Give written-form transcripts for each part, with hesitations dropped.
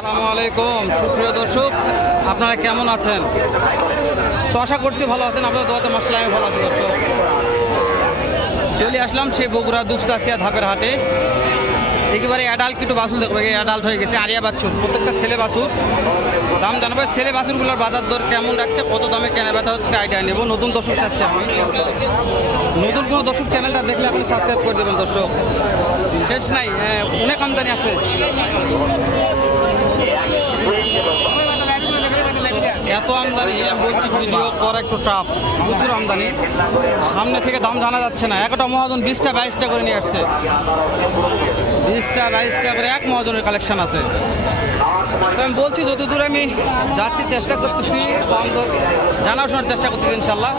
আসসালামু আলাইকুম সুপ্রিয় দর্শক, আপনারা কেমন আছেন? তো আশা করছি ভালো আছেন। আপনাদের দোয়াতে মাশাআল্লাহ আমি ভালো আছি। দর্শক, চলে আসলাম সেই বগুড়া দুপচাচিয়া ধাপের হাটে। একেবারে অ্যাডাল্ট কিছু বাছুর দেখবো, অ্যাডাল্ট হয়ে গেছে আরিয়া বাছুর, প্রত্যেকটা ছেলে বাছুর। দাম জানাবো, ছেলে বাছুরগুলোর বাজার দর কেমন রাখছে, কত দামে কেনা বেচা হচ্ছে আইডিয়া নেবো। নতুন দর্শক চাচ্ছে আমি, নতুন কোনো দর্শক চ্যানেলটা দেখলে আপনি সাবস্ক্রাইব করে দেবেন। দর্শক শেষ নাই, অনেক আমদানি আছে। এত আমদানি আমি বলছি, ভিডিও করা একটু টাফ, প্রচুর আমদানি। সামনে থেকে দাম জানা যাচ্ছে না। একটা মহাজন 20টা 22টা করে নিয়ে আসছে, 20টা 22টা করে এক মহাজনের কালেকশন আছে। তো আমি বলছি যত দূর আমি যাচ্ছি চেষ্টা করতেছি, দাম দর জানার শোনার চেষ্টা করতেছি ইনশাল্লাহ।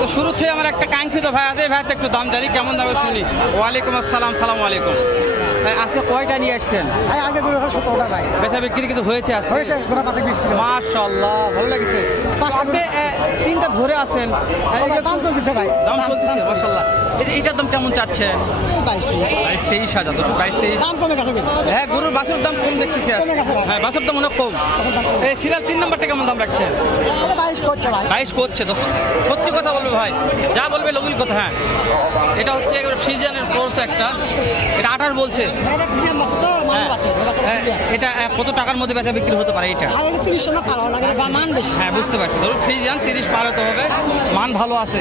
তো শুরু থেকে আমার একটা কাঙ্ক্ষিত ভাই আছে, ভাই একটু দাম জানি, কেমন দামে শুনি। ওয়ালাইকুম আসসালাম, সালামু আলাইকুম। আজকে কয়টা নিয়ে আসছেন? আগে 17টা ভাই বেচা বিক্রি কিছু হয়েছে আজকে? হয়েছে, গোটা 20 কিলো। মাশাআল্লাহ, ভালো লাগছে। আপনি 3টা ধরে আছেন, দাম চলতেছে ভাই, দাম চলতেছে মাশাআল্লাহ। এটার দাম কেমন চাচ্ছেন? 22-23 হাজার। তো 22-23 দাম কমে গেছে। হ্যাঁ, গরুর বাছুর দাম কম দেখতেছি। হ্যাঁ, বাছুর দাম অনেক কম। এই সিরিয়াল 3 নম্বরটা কেমন দাম রাখছেন? 22 করছে ভাই। 22 করছে। তো সত্যি কথা বলবে ভাই, যা বলবে লঘুল কথা। হ্যাঁ, এটা হচ্ছে ফ্রিজিয়ানের কোর্স একটা, এটা 28 বলছে। এটা কত টাকার মধ্যে বেচা বিক্রি হতে পারে? এটা 30 না পার লাগে, মান বেশি। হ্যাঁ, বুঝতে পারছি। ধরুন ফ্রিজিয়ান 30 পার হতে হবে, মান ভালো আছে।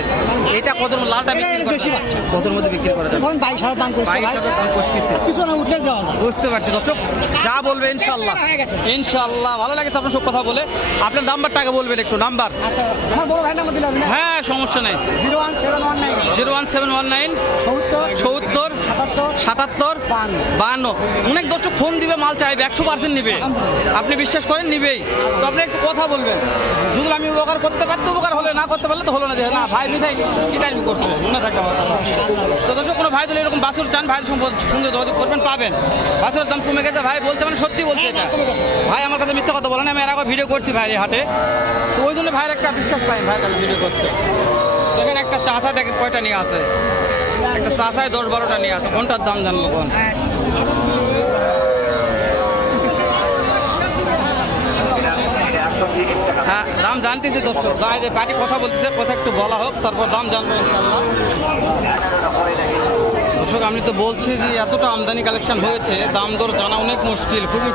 এটা কত লালটা বিক্রি বেশি বাচ্চা, কতর মধ্যে বিক্রি করা যায়? ধরুন 22,000 দাম করছে। 22,000 দাম করতেছে, পিছনে উঠলে দেওয়া যায়। বুঝতে পারছি। দর্শক যা বলবে ইনশাআল্লাহ, ইনশাআল্লাহ ভালো লাগে তো আপনার সব কথা বলে। আপনার নাম্বারটাকে বলবেন একটু, নাম্বার। আচ্ছা, আমার বড় ভাই নাম্বার দিলাম না? হ্যাঁ, সমস্যা নেই। 01719 01719 70 77 52। অনেক দর্শক ফোন দিবে, মাল চাইবে, 100% নিবে। আপনি বিশ্বাস করেন নিবেই। তো আপনি একটু কথা বলবেন, যদি আমি উপকার করতে পারতে উপকার হলে, না করতে পারলে তো হলো না। যে না ভাই মিঠাই চিটাই করছে, মনে থাকবে আমার কথা। তো দর্শক, কোনো ভাই যদি এরকম বাছুর চান, ভাইয়ের সঙ্গে যোগাযোগ করবেন, পাবেন। বাছুরের দাম কমে গেছে ভাই বলছে, মানে সত্যি বলছে এটা। ভাই আমার কাছে মিথ্যা কথা বলে না, আমি এর আগে ভিডিও করছি ভাইয়ের হাটে। তো ওই জন্য ভাইয়ের একটা বিশ্বাস পাই ভাইয়ের কাছে ভিডিও করতে। তো এখানে একটা চাচা দেখেন কয়টা নিয়ে আছে, একটা চাচায় 10-12টা নিয়ে আছে। কোনটার দাম জানবো কোন? হ্যাঁ, দাম জানতেছি দর্শক। পার্টি কথা বলতেছে, কথা একটু বলা হোক, তারপর দাম জানবো ইনশাল্লাহ। দর্শক, আমি তো বলছি যে এতটা আমদানি কালেকশন হয়েছে, দাম দর জানা অনেক মুশকিল, খুবই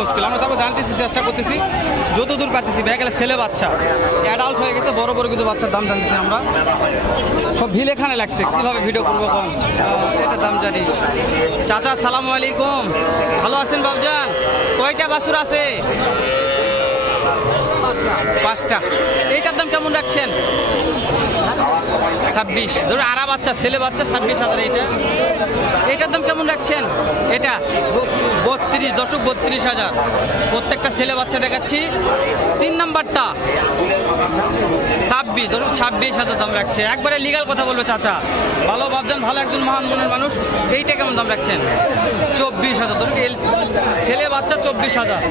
মুশকিল। আমরা তারপর জানতেছি, চেষ্টা করতেছি যত দূর পাচ্ছি। ব্যাগ গেলে ছেলে বাচ্চা অ্যাডাল্ট হয়ে গেছে, বড় বড় কিছু বাচ্চার দাম জানতেছি আমরা। সব ভিল এখানে লাগছে, কীভাবে ভিডিও করবো কোন, এটা দাম জানি। চাচা সালামু আলাইকুম, ভালো আছেন বাবজান? কয়টা বাছুর আছে? 5টা। এইটার দাম কেমন রাখছেন? 26। ধরুন আরা বাচ্চা, ছেলে বাচ্চা, 26,000। এইটার দাম কেমন রাখছেন? এটা 32। দর্শক 32,000। প্রত্যেকটা ছেলে বাচ্চা দেখাচ্ছি। 3 নাম্বারটা 26। ধরুন 26,000 দাম রাখছে। একবারে লিগাল কথা বলবে চাচা, ভালো ভাবছেন, ভালো একজন মহান মনের মানুষ। এইটা কেমন দাম রাখছেন? 24,000। ধরুন ছেলে বাচ্চা 24,000।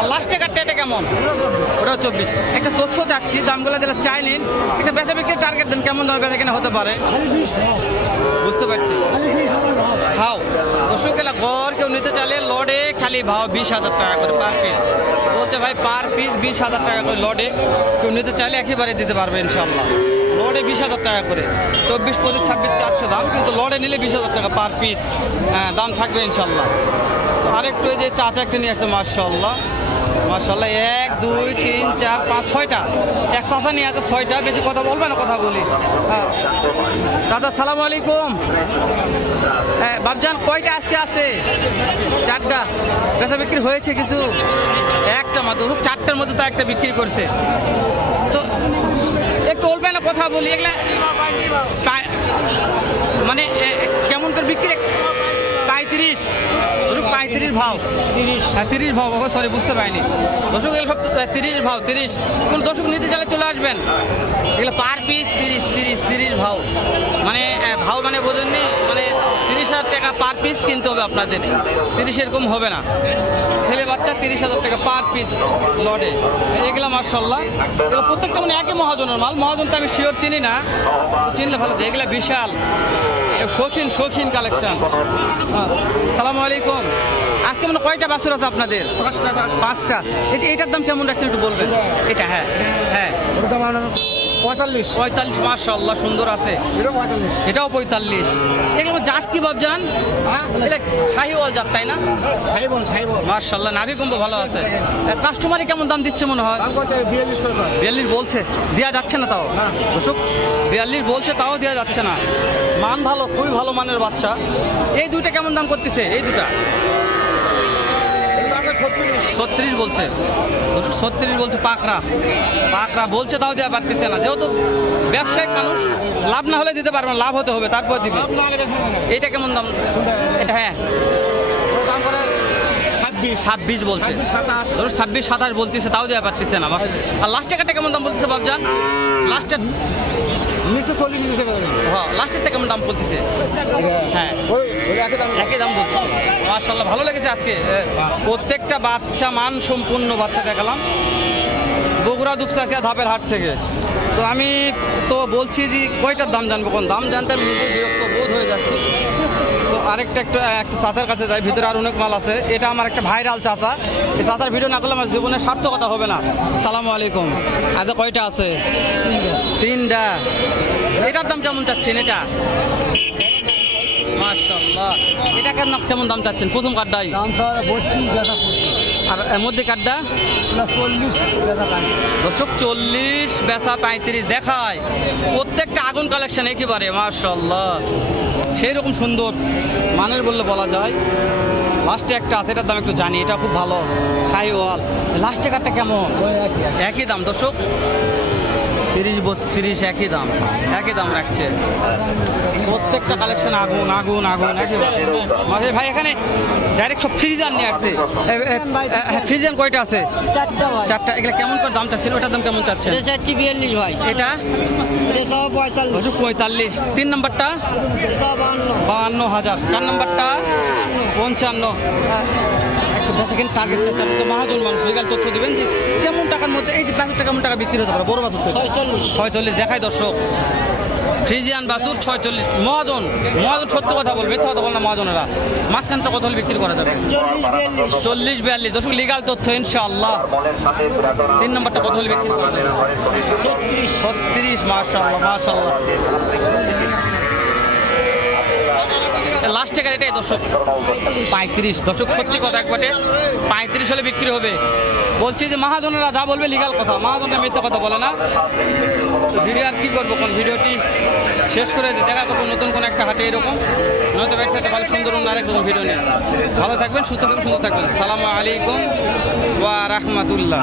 আর লাস্টে কাটটা এটা কেমন? ওটা 24। একটা তথ্য চাচ্ছি, দামগুলো যারা চাইলেন, একটা বেচা বিক্রির টার্গেট দেন, কেমন দামে বেচা কেনা হতে পারে? বুঝতে পারছি। ভাও দর্শক, এলা গড় কেউ নিতে চাইলে লডে খালি ভাও 20,000 টাকা করে পার পিস বলছে ভাই। পার পিস 20,000 টাকা করে লডে কেউ নিতে চাইলে একেবারে দিতে পারবে ইনশাল্লাহ। লডে 20,000 টাকা করে, 24, 25, 26 চাচ্ছে দাম, কিন্তু লডে নিলে 20,000 টাকা পার পিস দাম থাকবে ইনশাল্লাহ। তো আরেকটু এই যে চাচা একটা নিয়ে আসছে, মাশাআল্লাহ মাশাআল্লাহ। 1, 2, 3, 4, 5, 6টা। এক চাচা নিয়ে আছে 6টা। বেশি কথা বলবে না, কথা বলি। হ্যাঁ চাচা সালামু আলাইকুম। হ্যাঁ বাবজান, কয়টা আজকে আছে? 4টা। বেচা বিক্রি হয়েছে কিছু? একটা মাত্র। 4টার মধ্যে তো একটা বিক্রি করছে। তো একটু বলবে না, কথা বলি। এগুলা মানে কেমন করে বিক্রি? 35। 35 ভাও। 30 ভাও বাবা, সরি বুঝতে পারিনি। দর্শক এগুলো সব 30 ভাও। 30 কোন দর্শক নিতে চাইলে চলে আসবেন। এগুলো পার পিস 30 ভাও। মানে ভাও মানে বোঝেননি, মানে 30,000 টাকা পার পিস কিনতে হবে আপনাদের। 30 এরকম হবে না। ছেলে বাচ্চা 30,000 টাকা পার পিস লডে। এগুলো মাশাআল্লাহ, এগুলো প্রত্যেকটা মানে একই মহাজনের মাল। মহাজন তো আমি শিওর চিনি না, চিনলে ভালো। এগুলো বিশাল শৌখিন কালেকশন। সালামু আলাইকুম। আজকে আজকে মানে কয়টা বাছুর আছে আপনাদের? 5টা। এটার দাম কেমন রাখছেন একটু বলবেন? এটা হ্যাঁ হ্যাঁ 45। মাশাআল্লাহ সুন্দর আছে। এটাও 45। এগুলো জাত কি বাবজান? এটা শাহিওয়াল জাত তাই না? মাশাআল্লাহ নাভি কুম্ভ ভালো আছে। কাস্টমারে কেমন দাম দিচ্ছে মনে হয়? 42 বলছে, দেওয়া যাচ্ছে না তাও। দর্শক 42 বলছে, তাও দেওয়া যাচ্ছে না। মান ভালো, খুবই ভালো মানের বাচ্চা। এই দুইটা কেমন দাম করতেছে? এই দুটা 36 বলছে। 36 বলছে। পাকড়া বলছে, তাও দেওয়া পারতেছে না। যেহেতু ব্যবসায়িক মানুষ, লাভ না হলে দিতে পারবে না, লাভ হতে হবে তারপর দিবে। এইটা কেমন দাম? এটা হ্যাঁ 26 বলছে। 26-27 বলতেছে, তাও দেওয়া পারতেছে না। আর লাস্টের কাটা কেমন দাম বলতেছে বাবজান? লাস্টের হ্যাঁ লাস্টের থেকে কেমন দাম বলতেছে? হ্যাঁ একই দাম বলতেছে। মাশাআল্লাহ ভালো লেগেছে আজকে। প্রত্যেকটা বাচ্চা মান সম্পূর্ণ বাচ্চা দেখালাম বগুড়া দুপচাচিয়া ধাপের হাট থেকে। তো আমি তো বলছি যে কয়টার দাম জানবো, কোন দাম জানতে আমি নিজে বিরক্ত বোধ হয়ে যাচ্ছি। তো আরেকটা একটা চাচার কাছে যাই, ভিতরে আর অনেক মাল আছে। এটা আমার একটা ভাইরাল চাচা। এই চাচার ভিডিও না করলে আমার জীবনের সার্থকতা হবে না। সালামু আলাইকুম। আজ কয়টা আছে? 3টা। এটার দাম কেমন চাচ্ছেন? এটা মাশাআল্লাহ। এটা কেমন দাম চাচ্ছেন? প্রথম কার্ডটাই আর এর মধ্যে কার্ডটা 40 দর্শক 40 বেচা 35 দেখায়। প্রত্যেকটা আগুন কালেকশন একেবারে মাশাআল্লাহ সেই রকম সুন্দর মানের বললে বলা যায়। লাস্টে একটা আছে, এটার দাম একটু জানি, এটা খুব ভালো শাহিওয়াল। লাস্টে কার্ডটা কেমন? একই দাম দর্শক 30-32 একই দাম রাখছে। প্রত্যেকটা কালেকশন আগুন আগুন আগুন একেবারে। মানে ভাই এখানে ডাইরেক্ট সব ফ্রিজার নিয়ে আসছে। ফ্রিজার কয়টা আছে? 4টা। এগুলো কেমন করে দাম চাচ্ছেন? ওটার দাম কেমন চাচ্ছেন? 42 ভাই। এটা 45। 3 নম্বরটা 52,000। 4 নম্বরটা 55। একটু বেচাকেন টার্গেট চাচ্ছেন তো মহাজন মানুষ, লিগাল তথ্য দিবেন যে কেমন টাকার মধ্যে এই যে বাছুরটা কেমন টাকা বিক্রি হতে পারে? বড় বাছুর তো 46 দেখায় দর্শক। ফ্রিজিয়ান বাছুর 46। মহাজন সত্য কথা বলবে, মিথ্যা কথা বল না মহাজনেরা। মাঝখানটা কত হলে বিক্রি করা যাবে? 40-42 দর্শক লিগাল তথ্য ইনশাআল্লাহ। 3 নম্বরটা কত হলে বিক্রি করা যাবে? 36। মাশাআল্লাহ। লাস্ট টাকার এটাই দর্শক 35। দর্শক সত্যি কথা একবারে 35 হলে বিক্রি হবে। বলছি যে মহাজনেরা যা বলবে লিগাল কথা, মহাজনরা মিথ্যা কথা বলে না। তো ভিডিও আর কি করবো, কোন ভিডিওটি শেষ করে দেখা করবো নতুন কোনো একটা হাটে এরকম, নয়তো ব্যবসাতে ভালো সুন্দর অন্য আরেক রকম ভিডিও নিয়ে। ভালো থাকবেন, সুস্থ থাকবেন, সুন্দর থাকবেন। সালামু আলাইকুম ওয়া রাহমাতুল্লাহ।